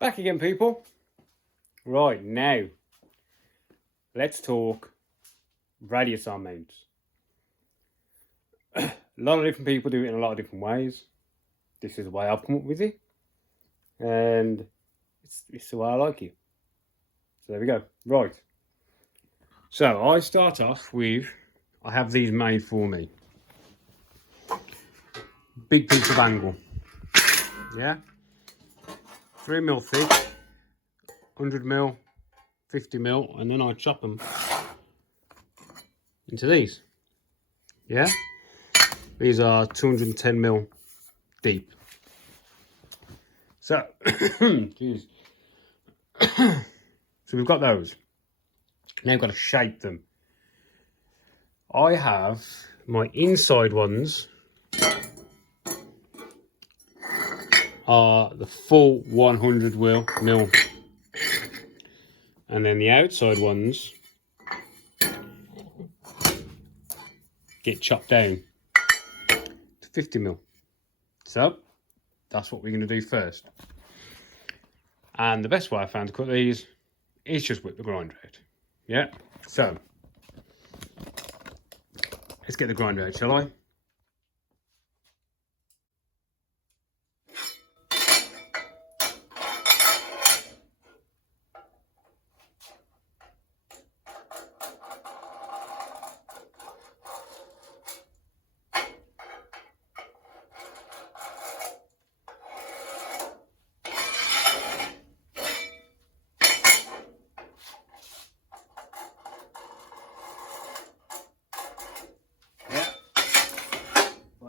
Back again, people. Right, now, let's talk radius arm mounts. A lot of different people do it in a lot of different ways. This is the way I've come up with it. And it's the way I like it. So there we go. Right. So I start off with, I have these made for me. Big piece of angle. Yeah. 3mm thick, 100mm, 50mm, and then I chop them into these. Yeah. These are 210mm deep. So, geez. So we've got those. Now we've got to shape them. I have my inside ones are the full 100mm, and then the outside ones get chopped down to 50mm. So that's what we're going to do first. And the best way I found to cut these is just whip the grinder out. Yeah, so let's get the grinder out, shall I?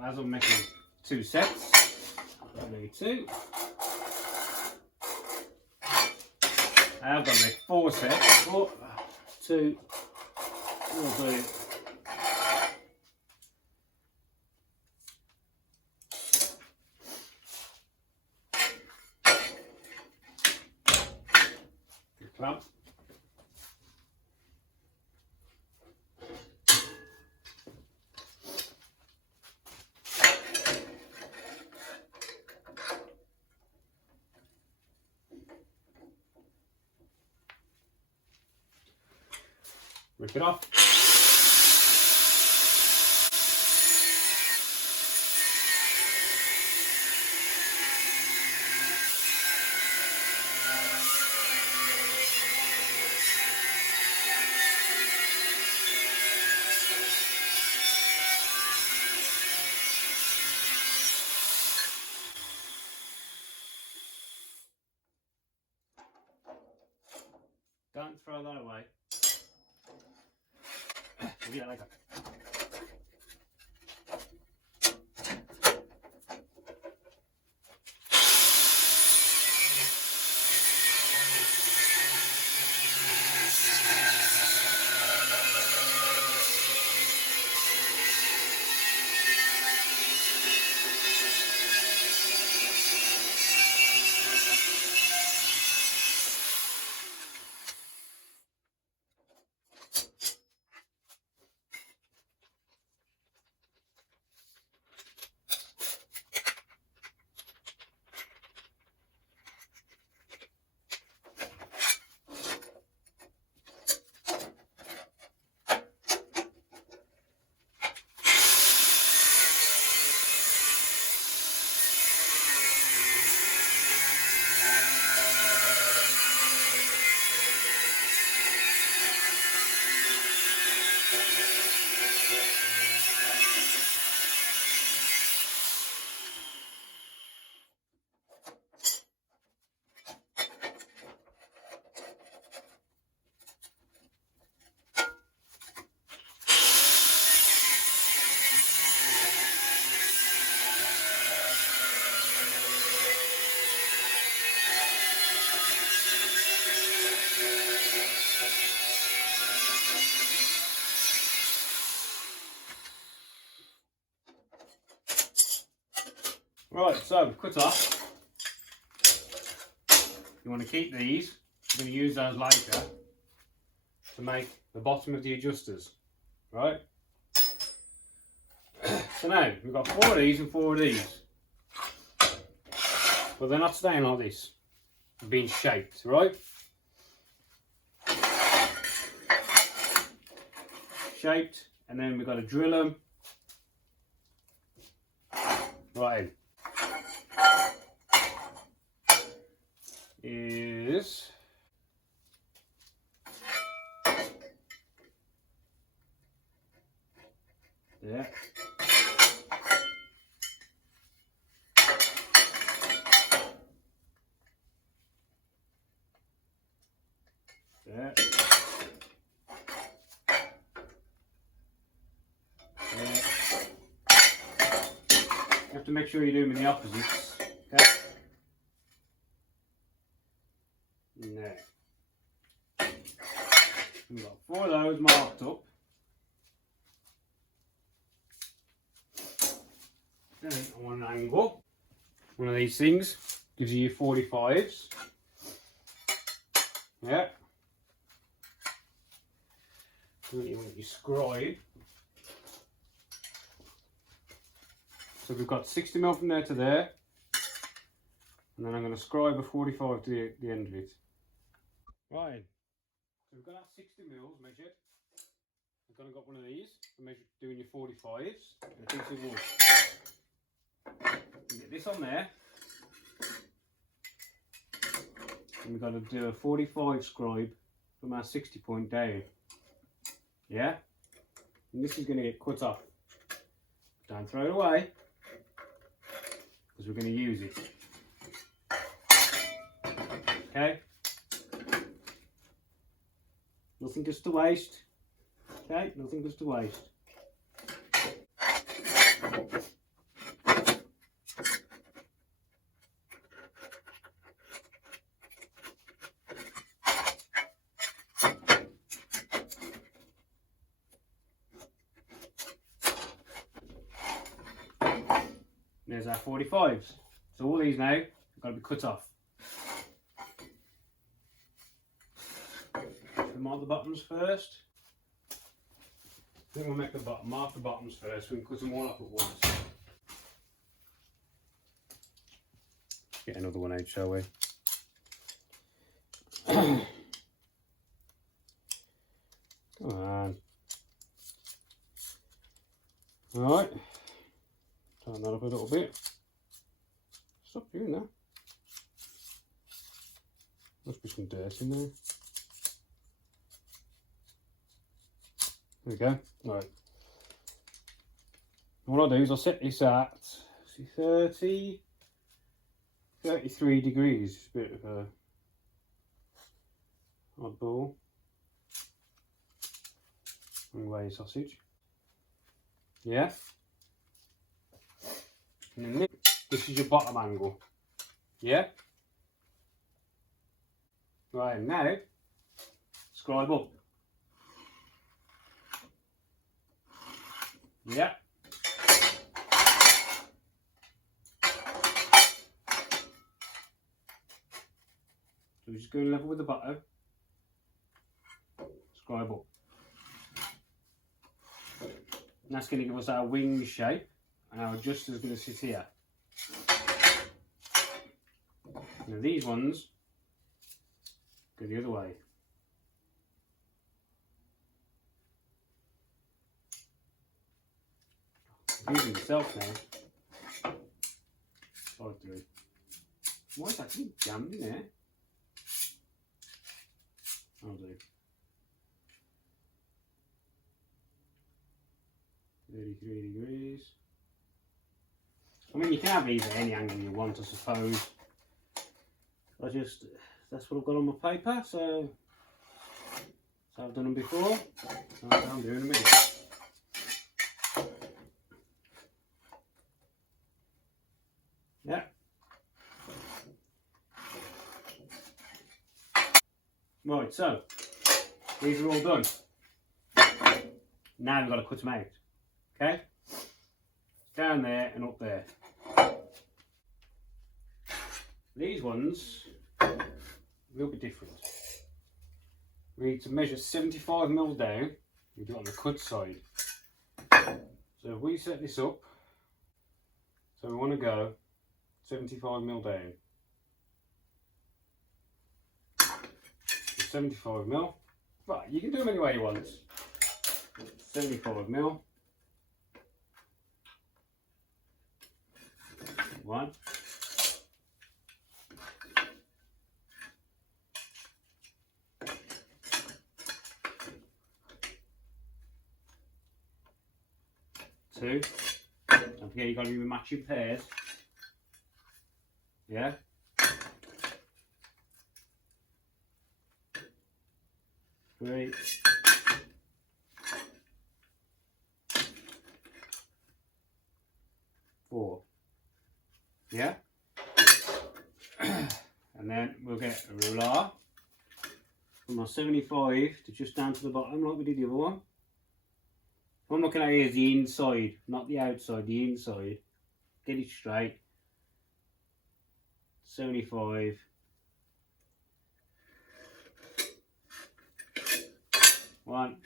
As I'm making two sets, I need two. I have got to make 4 sets, but 2 will do. Clamp. Rip it off. Don't throw that away. We'll get that later. Right, so cut off. You want to keep these. You're going to use those later to make the bottom of the adjusters. Right? So now we've got 4 of these and 4 of these. But they're not staying like this. being shaped, right? Shaped, and then we've got to drill them right in. Is yeah. Yeah. Yeah. You have to make sure you do them in the opposites. Okay. Now, we've got 4 of those marked up. Then on an angle. One of these things gives you your 45s. Yeah. Then you want your scribe. So we've got 60mm from there to there. And then I'm going to scribe a 45 to the end of it. Right. So we've got our 60mm measured. I've gone and got one of these for doing your 45s and a piece of wood. You get this on there. And we've got to do a 45 scribe from our 60 point down. Yeah? And this is going to get cut off. Don't throw it away, because we're going to use it. Okay? Nothing goes to waste. Okay? Nothing goes to waste. There's our 45s. So all these now have got to be cut off. Should we mark the bottoms first? I think we'll make the mark the bottoms first. We can cut them all up at once. Get another one out, shall we? Come on. Alright. Turn that up a little bit. Stop doing that. Must be some dirt in there. There we go. Right. What I'll do is I'll set this at 33 degrees. It's a bit of a oddball. Wrong way, sausage. Yeah. And then this is your bottom angle. Yeah. Right, now scribe up. Yeah. So we're just going level with the bottom. Scribe up. And that's going to give us our wing shape, and our adjuster is going to sit here. Now these ones go the other way. Confusing myself now. Sorry, through. Why is that actually jammed in there? I'll do. 33 degrees. I mean, you can have these at any angle you want, I suppose. That's what I've got on my paper, so I've done them before, so I'm doing them again. Yeah. Right, so these are all done. Now we've got to cut them out. Okay? Down there and up there. These ones are a little bit different. We need to measure 75mm down. We do it on the cut side. So if we set this up, so we want to go 75mm down. 75mm. Right, you can do them any way you want. 75mm. One. Two. Don't forget you've got to be matching pairs. Yeah. Three. Four. Yeah. And then we'll get a ruler from our 75 to just down to the bottom like we did the other one. What I'm looking at here is the inside, not the outside, the inside. Get it straight. 75. One.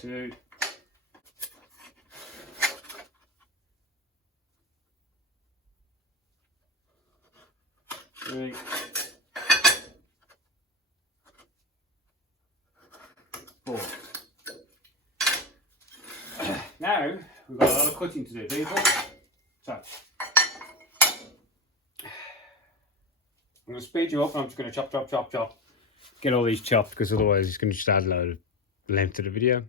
Two. Three. Four. Now we've got a lot of cutting to do, people. So I'm going to speed you up and I'm just going to chop, chop, chop, chop. Get all these chopped because otherwise it's going to just add a load of length to the video.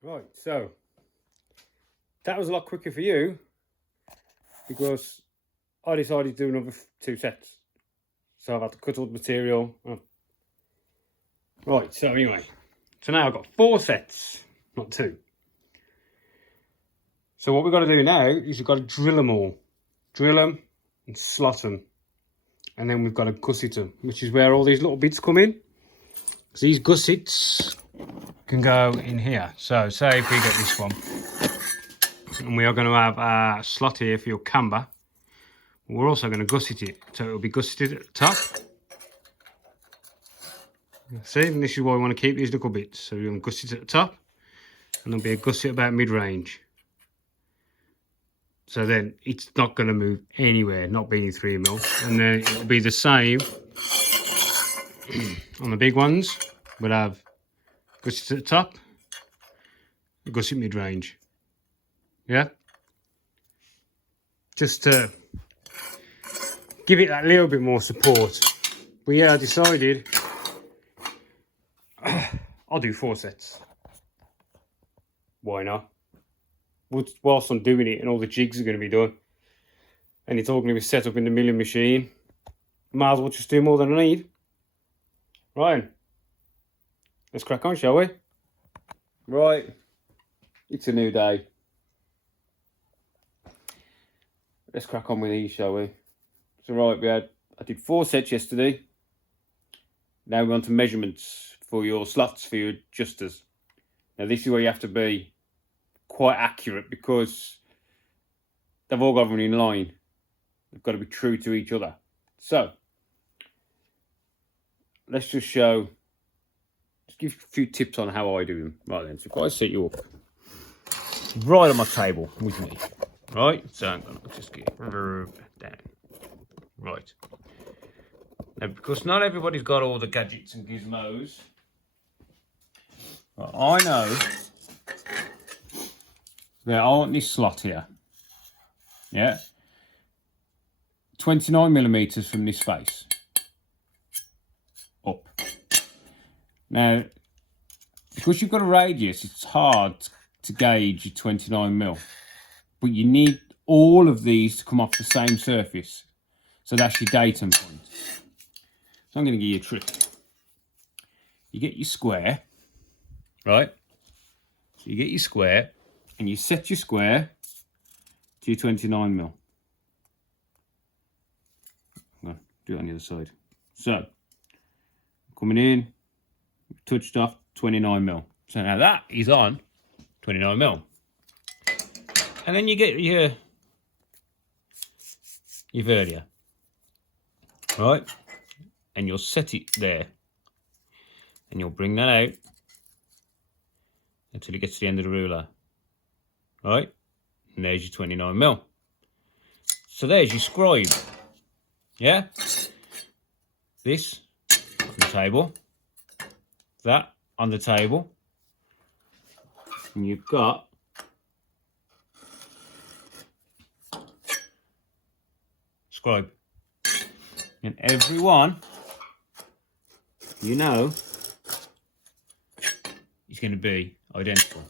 Right, so that was a lot quicker for you because I decided to do another 2 sets. So I've had to cut all the material. Right, so anyway, so now I've got 4 sets, not 2. So what we've got to do now is we've got to drill them all. Drill them and slot them. And then we've got to gusset them, which is where all these little bits come in. So these gussets can go in here. So say if we get this one, and we are going to have a slot here for your camber. We're also going to gusset it, so it'll be gusseted at the top. See, and this is why we want to keep these little bits. So we're going to gusset at the top, and there'll be a gusset about mid-range. So then it's not going to move anywhere, not being 3mm. And then it'll be the same on the big ones. We'll have gusset at the top, a gusset mid-range. Yeah? Just to give it that little bit more support. But yeah, I decided I'll do 4 sets. Why not? Whilst I'm doing it and all the jigs are going to be done and it's all going to be set up in the milling machine, might as well just do more than I need. Right, let's crack on, shall we? Right, it's a new day. Let's crack on with these, shall we? So right, I did 4 sets yesterday. Now we're on to measurements for your slots for your adjusters. Now this is where you have to be quite accurate because they've all got to run in line. They've got to be true to each other. So let's just give a few tips on how I do them. Right then, so if I set you up right on my table with me, right? So I'm gonna just get down. Right. Now, because not everybody's got all the gadgets and gizmos, well, I know that I want this slot here. Yeah. 29mm from this face. Up. Now, because you've got a radius, it's hard to gauge your 29mm. But you need all of these to come off the same surface. So that's your datum point. So I'm going to give you a trick. You get your square, right? So you get your square and you set your square to your 29mm. I'm going to do it on the other side. So, coming in, touched off 29mm. So now that is on 29mm. And then you get your vernier, right? And you'll set it there. And you'll bring that out until it gets to the end of the ruler, right? And there's your 29mm. So there's your scribe, yeah? This on the table, that on the table, and you've got scribe. And every one, you know, is going to be identical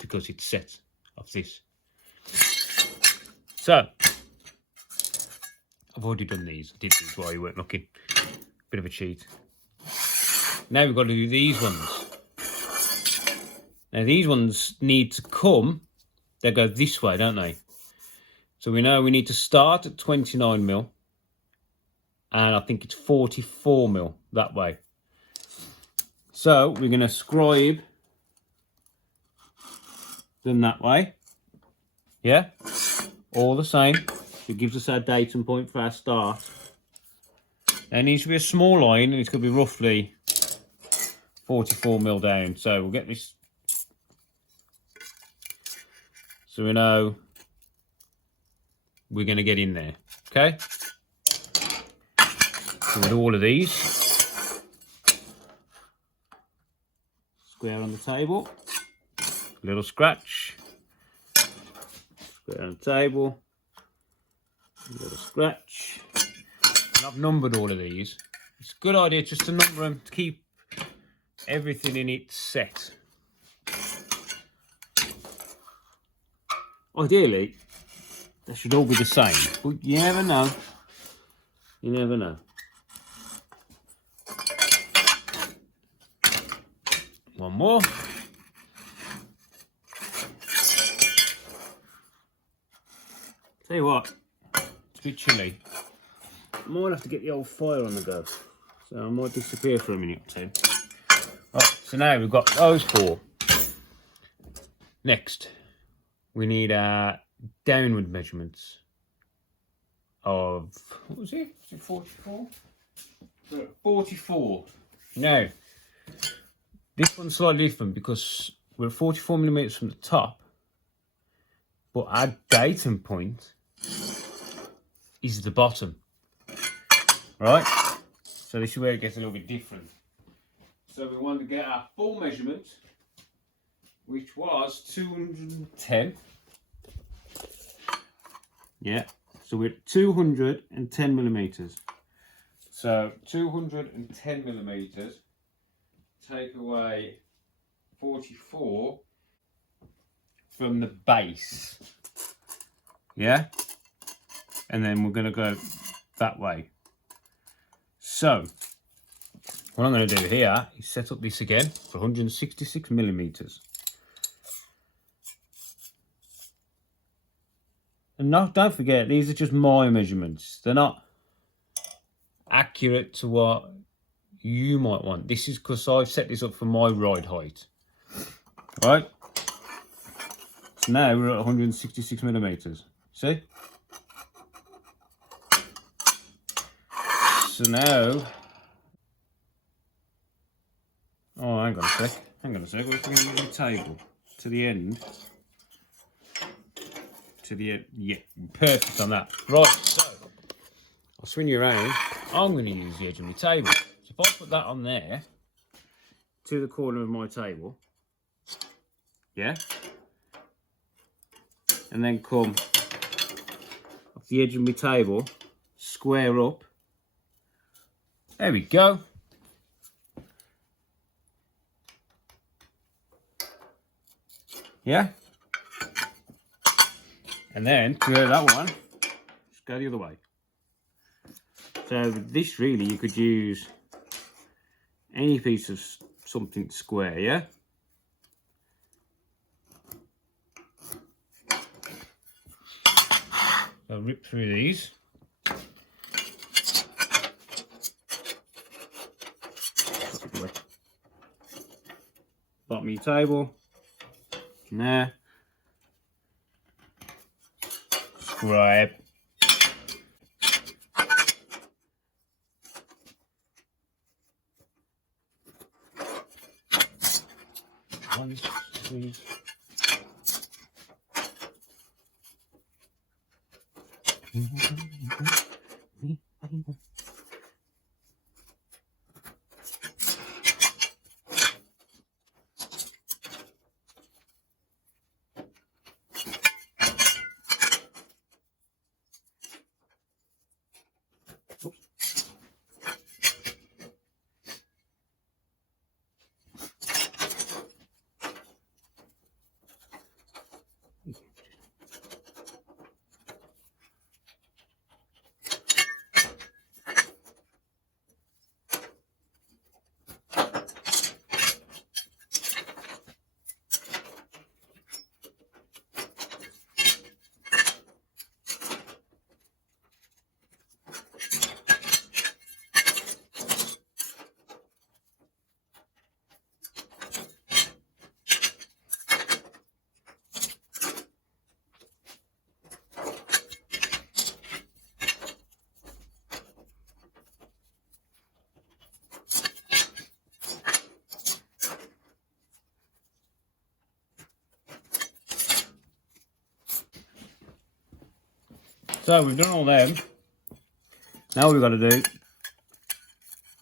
because it's set of this. So, I've already done these. I did these while you weren't looking. Bit of a cheat. Now we've got to do these ones. Now these ones need to come, they go this way, don't they? So we know we need to start at 29mm. And I think it's 44mm that way. So we're going to scribe them that way. Yeah? All the same. It gives us our datum point for our start. There needs to be a small line, and it's going to be roughly 44mm down. So we'll get this. So we know we're going to get in there. Okay? So with all of these, square on the table, little scratch, square on the table, little scratch. And I've numbered all of these. It's a good idea just to number them to keep everything in its set. Ideally, they should all be the same, but you never know. You never know. One more. Tell you what, it's a bit chilly. I might have to get the old fire on the go, so I might disappear for a minute or two. Right, so now we've got those four. Next, we need our downward measurements of, what was it? Was it 44? 44. Now, this one's slightly different because we're 44mm from the top, but our datum point is the bottom, right? So this is where it gets a little bit different. So we want to get our full measurement, which was 210. Yeah, so we're at 210mm. So 210mm, take away 44 from the base. Yeah? And then we're going to go that way. So, what I'm going to do here is set up this again for 166mm. And no, don't forget, these are just my measurements. They're not accurate to what you might want. This is because I've set this up for my ride height. Right? So now we're at 166mm. See? So now, oh, hang on a sec. Hang on a sec. We're going to the table to the end. To the end. Yeah, perfect on that. Right, so I'll swing you around. I'm going to use the edge of my table. So if I put that on there, to the corner of my table, yeah, and then come off the edge of my table, square up. There we go. Yeah. And then to that one, just go the other way. So this really, you could use any piece of something square, yeah? So rip through these. Bottom of your table, from there. grab. One, two. So we've done all them. Now what we've got to do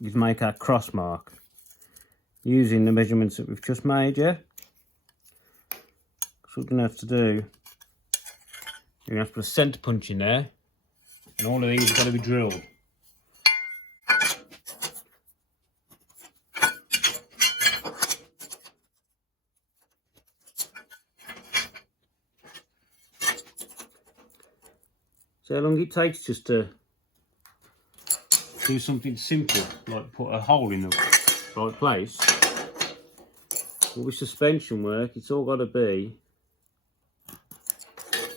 is make our cross mark using the measurements that we've just made, yeah? So what we're going to have to do, you're going to have to put a centre punch in there, and all of these have got to be drilled. See how long it takes just to do something simple, like put a hole in the right place. But with suspension work, it's all got to be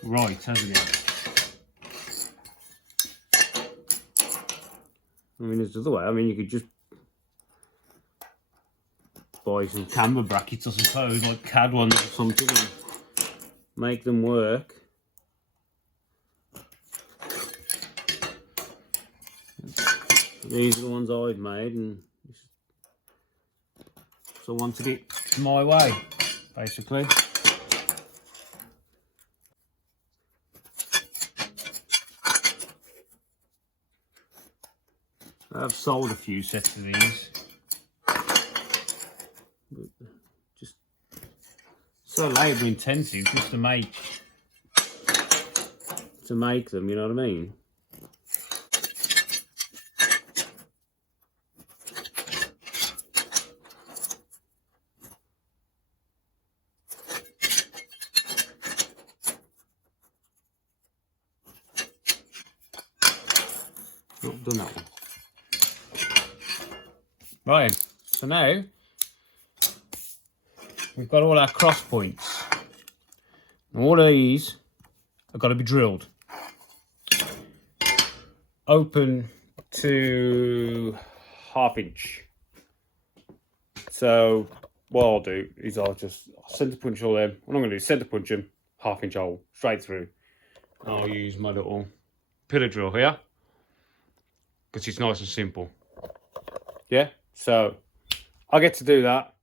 right, hasn't it? I mean, there's the other way. I mean, you could just buy some camber brackets, I suppose, like CAD ones or something, and make them work. These are the ones I've made, and so I wanted it my way, basically. I've sold a few sets of these, but just so labour intensive just to make them, you know what I mean? Not done that one. Right, so now we've got all our cross points. All of these have got to be drilled. Open to 1/2 inch. So what I'll do is I'll centre punch all them. What I'm going to do is centre punch them, 1/2 inch hole, straight through. And I'll use my little pillar drill here, because it's nice and simple. Yeah, so I get to do that